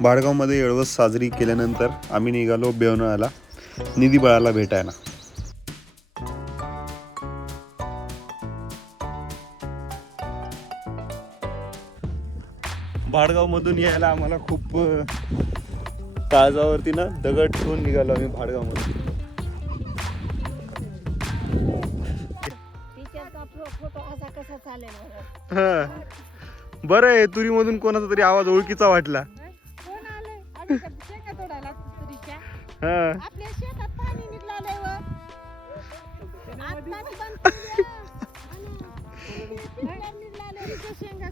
भाडगावमध्ये एळवस साजरी केल्यानंतर आम्ही निघालो बेवनाळ्याला निधी बाळाला भेटायला. भाडगावमधून यायला आम्हाला खूप काळजावरती ना दगड ठेवून निघालो आम्ही भाडगावमध्ये. बरं आहे, तुरीमधून कोणाचा तरी आवाज ओळखीचा वाटला.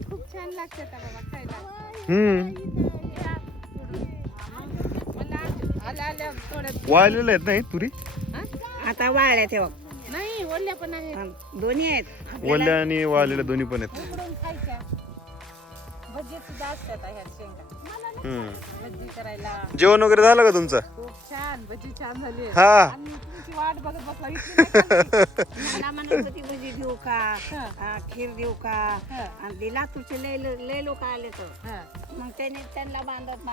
खूप छान लागते खायला. वाळलेल्या आहेत नाही तुरी? आता वाळल्या तेव्हा नाही, ओल्या पण आहेत, दोन्ही आहेत, ओल्या आणि वाळलेल्या दोन्ही पण आहेत. भजी सुद्धा असतात ह्या शेंगा. भजी करायला जेवण वगैरे झालं का तुमचं? खूप छान, भजी छान झाली. हा, आणि तुमची वाट बघत बसला, इतकी नाही खाल्ली. मला म्हणत होती भजी देऊ का, खीर देऊ का, आणि दिला तुझे लय लोक आले तर मग त्यांना बांधत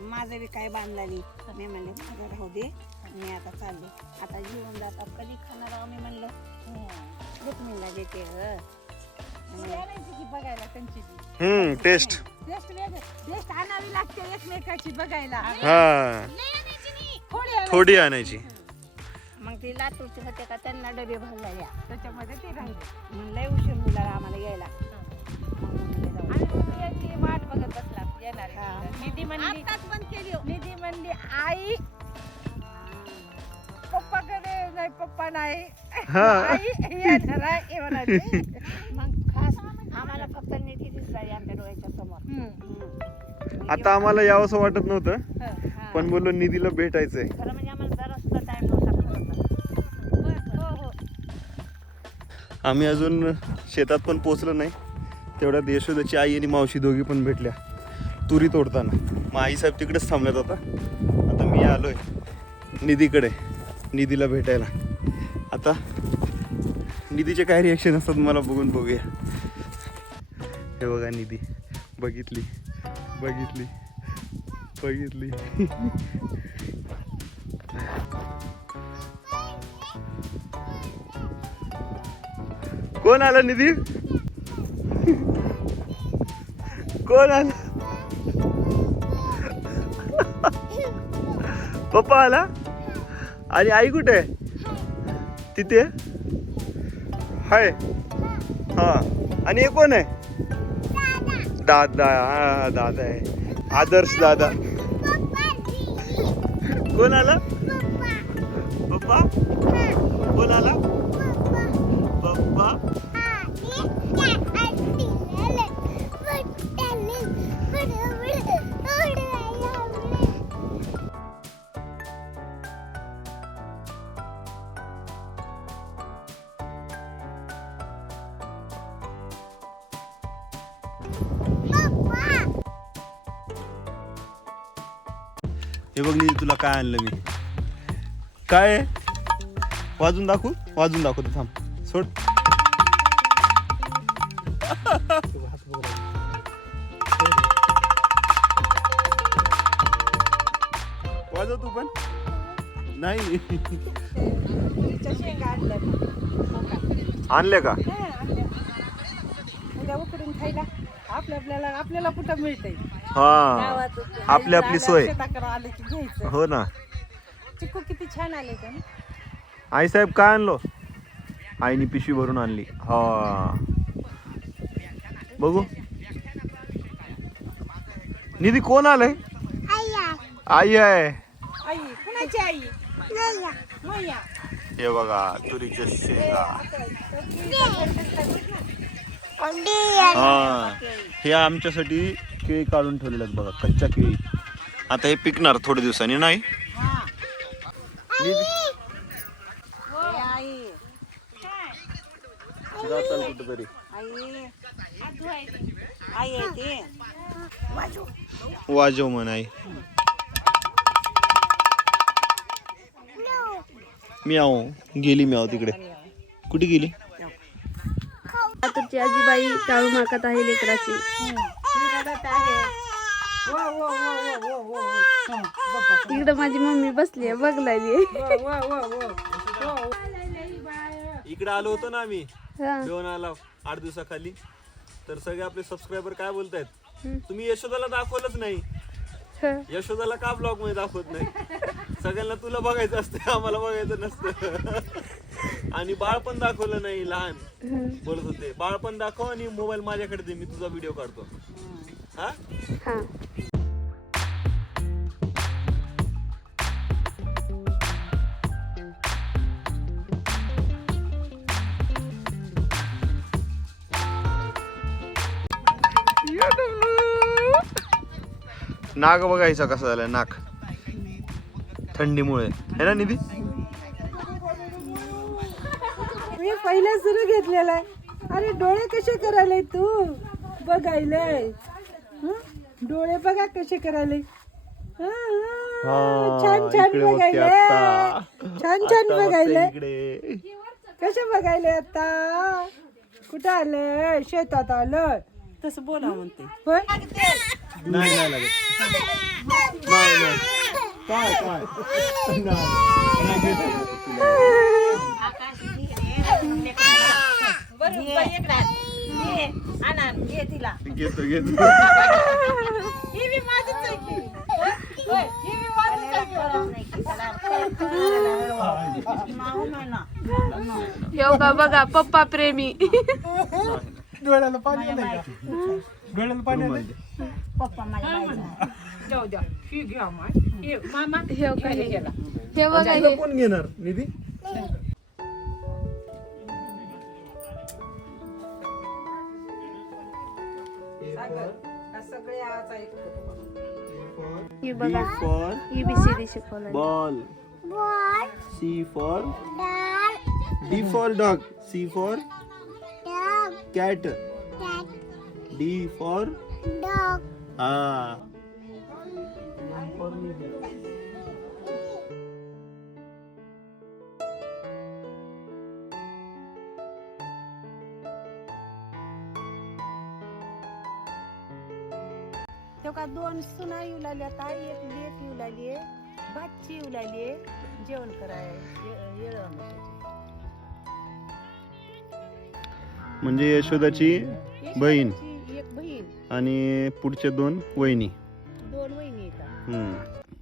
माझं बी काय बांधला नाही. मी म्हणले माझं राहू दे, मी आता चालले, आता जेवण जातात, कधी खाणार आम्ही म्हणलं रुक्मिणीला देते बघायला त्यांची टेस्ट टेस्ट आणावी लागते एकमेकाची बघायला. थोडी आणायची. मग ती लातूरची होते का, त्यांना डबे भरला या त्याच्यामध्ये ते राहिले. म्हणलंय उशीर मुलाला आम्हाला यायला, आणि याची वाट बघत बसला येणार. निधी म्हणली बंद केली, निधी म्हणली आई पप्पाकडे नाही, पप्पा नाही, आई येणार आहे. मग खास आम्हाला फक्त निधी दिसला आमच्या डोळ्याच्या समोर. आता आम्हाला यावंसं वाटत नव्हतं, पण बोललो निधीला भेटायचंय. खरं म्हणजे आम्हाला जरा सुद्धा टाइम नव्हता. आम्ही अजून शेतात पण पोहोचलो नाही, तेवढ्यात यशोदाची आई आणि मावशी दोघी पण भेटल्या तुरी तोडताना. मग आईसाहेब तिकडेच थांबल्यात. आता मी आलोय निधीकडे, निधीला भेटायला. आता निधीचे काय रिॲक्शन असतात मला बघून बघूया. हे बघा, निधी बघितली. कोण आलं निधी? कोण आलं? पप्पा आला? आणि आई कुठे? तिथे हाय. हा, आणि हे कोण आहे? दादा. हा, दादा आहे, आदर्श दादा. कोण आला? पप्पा. कोण आला? पप्पा. हे बघ निधी, तुला काय आणलं मी. काय वाजून दाखवतो, थांब, सोड. वाजव तू पण. नाही आणले का? उद्या उकडून खायला आपल्याला कुठं मिळतंय. हा, आपली सोय. आले की घ्यायचं. हो ना. चिकू किती छान आले ते. आई साहेब काय आणलो? आईनी पिशवी भरून आणली. हा, बघू. निधी कोण आलंय? आई आहे. आई कुणाची आई? मैया. हे बघा, तुरीच्या शेंगा. हा, हे आमच्यासाठी केळी काढून ठेवलेल्या आहेत बघा, कच्च्या केळी. आता हे पिकणार थोड्या दिवसांनी. नाही कुठेतरी वाजव म्हण आई. म्याव गेली, म्याव तिकडे. कुठे गेली? लातूरची आजीबाई टाळू माकत आहे लेकराची. इकडे माझी मम्मी बसली आहे बघलाय. इकडे आलो होतो ना आम्ही हा. घेऊन आला 8 दिवसाखाली. तर सगळे आपले सबस्क्रायबर काय बोलतायत, तुम्ही यशोदाला दाखवलंच नाही. यशोदाला का ब्लॉग मध्ये दाखवत नाही? सगळ्यांना तुला बघायचं असतं, आम्हाला बघायचं नसतं. आणि बाळ पण दाखवलं नाही. लहान बोलत होते बाळ पण दाखव आणि मोबाईल माझ्याकडे दे, मी तुझा व्हिडिओ काढतो. हा हा. नाक बघायचा कसा झालाय, नाक थंडीमुळे है ना निधी? मी पहिला सुरू घेतलेला आहे. अरे डोळे कसे करायले तू बघायले, डोळे बघा कसे करायले. छान छान बघायले, छान छान बघायले. कसे बघायले आता? कुठं आलं? शेतात आलं तसं बोला म्हणते. होय नाही नाही लागत. नाही नाही काय काय घेतो घेतो. योगा बघा पप्पा प्रेमी. डोळ्याला पाणी आलंय का? डोळ्याला पाणी आलंय? पप्पा माझ्या हे बघा हे कोण घेणार निधी? हे बघा फॉर ABCD शिकवलं. Ball, C for D for dog, C for cat, D for ah. तेव्हा 2 सुना येऊ लागल्या, आता 1 लेक येऊ लागली, भाची येऊ लागली. जेवण कराय म्हणजे यशोदाची बहीण एक बहीण, आणि पुढचे 2 वहिनी. 2 वहिनी येतात.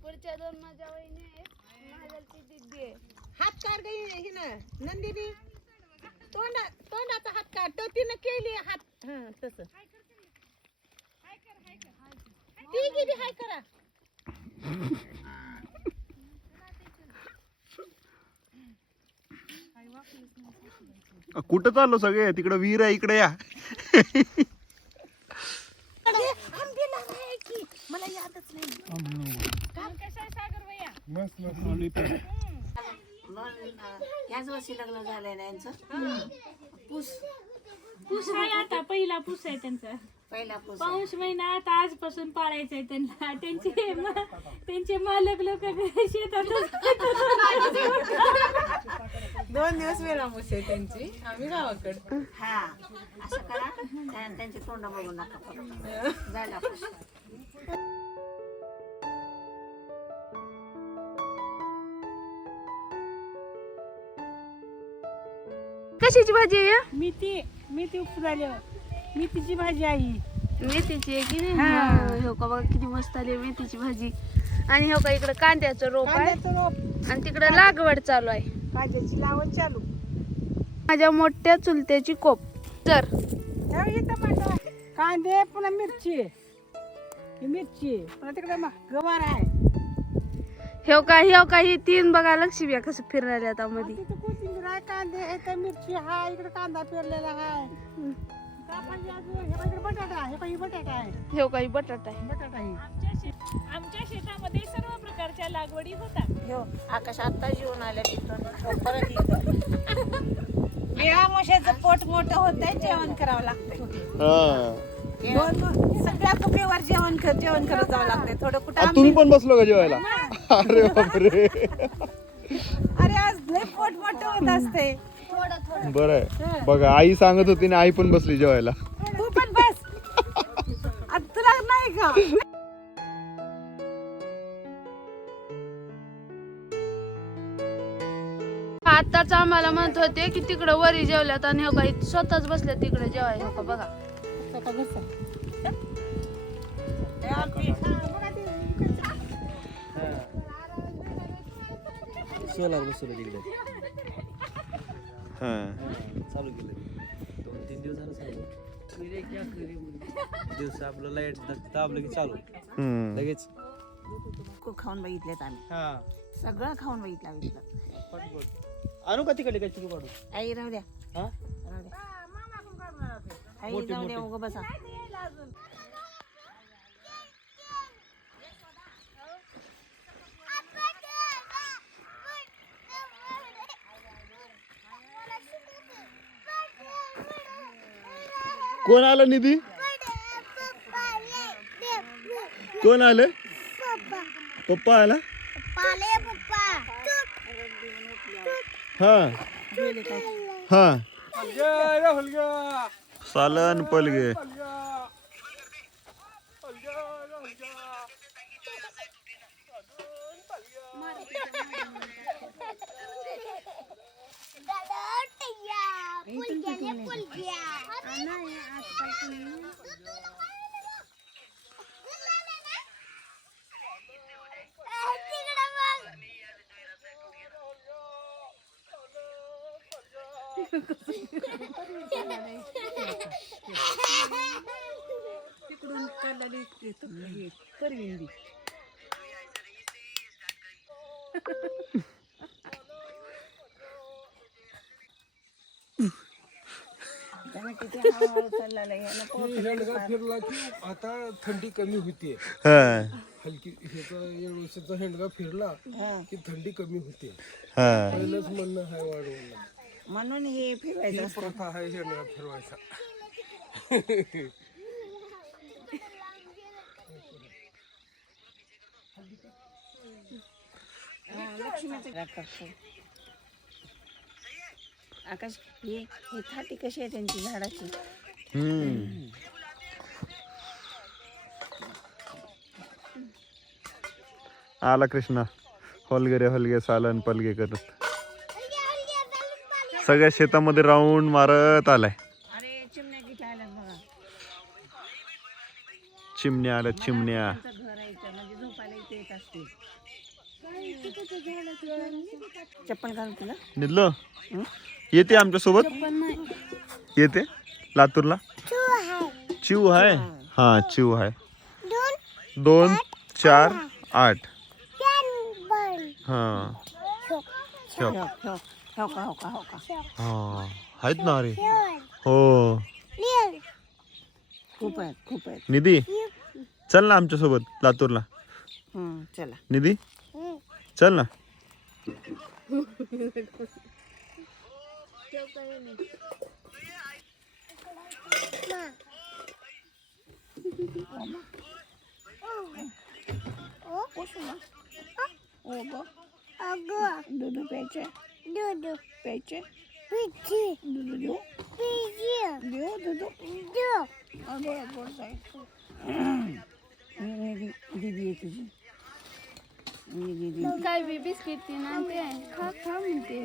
पुढच्या 2 माझ्या वहिनी आहेत, माझ्याची दीदी आहे. हात काढ गई ही ना नंदिनी, तोंडाचा हात काढ. तो तिनं केली हात. हा तसं ती किती हाय करा. कुठं चाललो सगळे? तिकडं विहीर आहे, इकडे या. मला यादच नाही. ह्याच वर्षी लग्न झालंय ना यांचं. पूस आहे आता, पहिला पूस आहे त्यांचा. पहिला पूस पाऊस महिना आता आजपासून पाळायचा आहे त्यांना. त्यांचे मालक लोक शेतात 2 दिवस वेळामुस आहे त्यांची. आम्ही गावाकडे. हा असं करा, त्यांचे तोंड बघू नका परत. झाला पूस. कशाची भाजी आहे? मेथी उपसाली. मेथीची भाजी आई. मेथीची आहे की नाही? हो का बघा किती मस्त आली मेथीची भाजी. आणि हो का इकडे कांद्याचं रोप आहे, कांद्याचं रोप, आणि तिकडे लागवड चालू आहे. भाज्याची लावण चालू. माझ्या मोठ्या चुलत्याची कोप. तर हे टमाटर, कांदे, पुन्हा मिरची. ही मिरची, पुन्हा तिकडे गवार आहे. हे का ही 3 बघा लक्ष्मी कसं फिरायला आता मध्ये. तिथं कोथिंबीर आहे, कांदे आहे, तर मिरची आहे, इकडे कांदा पेरलेला आहे. इकडे बटाटा आहे, हे बटाटा आहे. हे काही बटाटा आहे. बटाटा आहे. आमच्या शेतामध्ये सर्व प्रकारच्या लागवडी होतात. हो आकाश आता जेवण आल्या तिथून परत येतो. आमोशाचं पोट मोठं होतंय, जेवण करावं लागतंय. सगळ्या कुपीवर जेवण करत जावं लागतंय. थोडं कुठं तुम्ही पण बसलो का जेवायला? अरे बापरे. अरे आज लय पोट मोठं होत असते. बरं आहे. बघा आई सांगत होती ना, आई पण बसली जेवायला. तू पण बस. आता तुला नाही का? आताच आम्हाला म्हणत होते की तिकडं वरी जेवल्यात आणि हो का इथं स्वतःच बसल्या तिकडे जेवाय हो का बघा. सोलार बसवलं तिकडे हा चालू केलं 2-3 दिवस झालं चालू. दिवस आपलं लाईट दाबलं की चालू हम्म. लगेच. खूप खाऊन बघितलेत आम्ही, सगळं खाऊन बघितलं. आणू का तिकडे काय चिकी पाडू? आई राहू द्या, हा राहू द्या. आई जाऊ द्या, उगं बसा. कोण आलं निधी? कोण आलं? पप्पा आला? हा हा सालन पलगे. तिकडून काढलेली परविंदी. त्यानं किती हळूहळू चाललेलं आहे. याला पोट हेंडगा फिरला की आता थंडी कमी होते. हा हलकी ह्याचा येळूसाचा हेंडगा फिरला की थंडी कमी होते. हा पहिलंच म्हणणं आहे वाढवून. म्हणून हे फिरवायचं असतं. प्रथा आहे हेंडगा फिरवायचा. लक्ष्मीचं राग करतो. आकाश, हे थाटी कशी आहे त्यांची झाडाची? हम्म. आला कृष्णा होलगे होलगे सालन पलगे करत सगळ्या शेतामध्ये राऊंड मारत आलाय. अरे चिमण्या किती आल्यात बघा. चिमण्या आल्या चिमण्या. त्यांचं घर आहे इथं, म्हणजे झोपायला इथे येत असतील. चप्पल घालून तुला निघलो येते आमच्या सोबत येते लातूरला. चिव आहे हा चिव आहे 2 4 8 हा हा आहेत ना अरे हो खूप आहेत. निधी चल ना आमच्या सोबत लातूरला. चला. निधी चल ना. दूध प्यायचे. प्यायचे. दीदी आहे तुझी. काय बी बिस्किट तीन आणते खा खा म्हणते.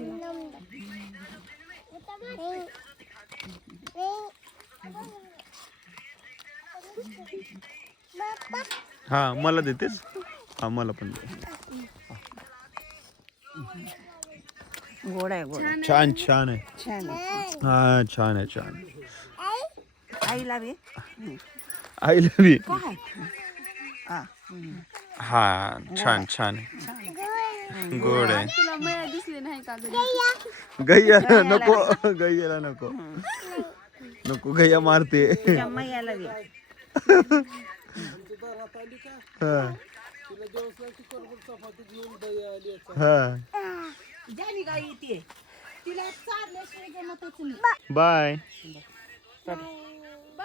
हा मला देतेस हा मला पण दे. गोड आहे गोड. छान छान आहे छान आहे. हा छान आहे छान. आईला बी आईला बी हा. हा छान छान आहे गोड आहे. तुला मया दिसले नाही का घरी? गैया नको गैयाला नको नको गैया मारते. तुझ्या मैयाला बी. हा हा ज्यानी गाय येते तिला चालल्याशिवाय जमतच नाही. Bye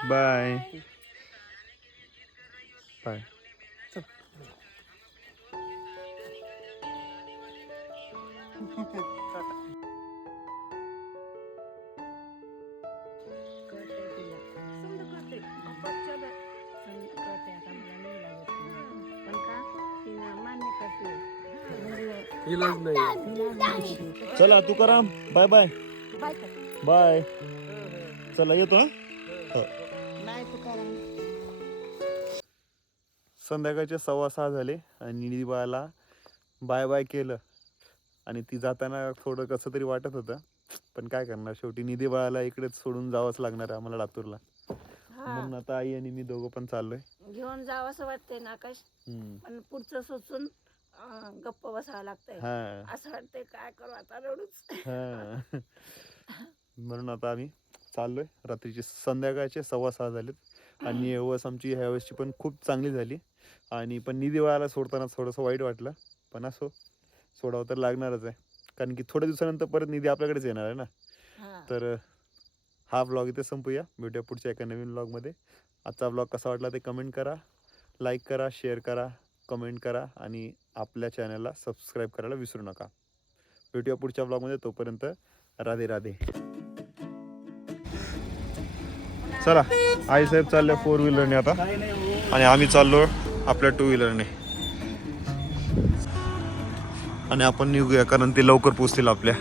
bye bye. पण का तिनं मान्य करते म्हणजे इलाज नाही. चला Tukaram, bye bye bye bye. चला येतो हा. नाही तू करा. संध्याकाळचे 6:15 झाले आणि निधीबाळाला बाय बाय केलं आणि ती जाताना थोडं कसं तरी वाटत होतं, पण काय करणार, शेवटी निधीबाळाला इकडेच सोडून जावंच लागणार आहे आम्हाला लातूरला. म्हणून आता आई आणि मी दोघं पण चाललोय. घेऊन जावं असं वाटतंय ना आकाश, पण पुढचं सोचून गप्प बसावं लागतंय. हा असं वाटतंय काय करू आता, रडूच. हा. म्हणून आता आम्ही चाललोय. रात्रीचे संध्याकाळचे 6:15 झालेत आणि येवस आमची ह्या वेळेसची पण खूप चांगली झाली. आणि पण निधीबाळाला सोडताना थोडंसं वाईट वाटलं, पण असो, सोडावं तर लागणारच आहे, कारण की थोड्या दिवसानंतर परत निधी आपल्याकडेच येणार आहे ना. तर हा व्लॉग इथे संपूया. भेटूया पुढच्या एका नवीन व्लॉगमध्ये. आजचा व्लॉग कसा वाटला ते कमेंट करा, लाईक करा, शेअर करा, कमेंट करा आणि आपल्या चॅनलला सबस्क्राईब करायला विसरू नका. भेटूया पुढच्या व्लॉगमध्ये. तोपर्यंत राधे राधे. चला, आईसाहेब चालले 4 व्हीलरने आता आणि आम्ही चाललो आपल्या 2 व्हीलरने. आणि आपण निघूया कारण ते लवकर पोचतील आपल्या.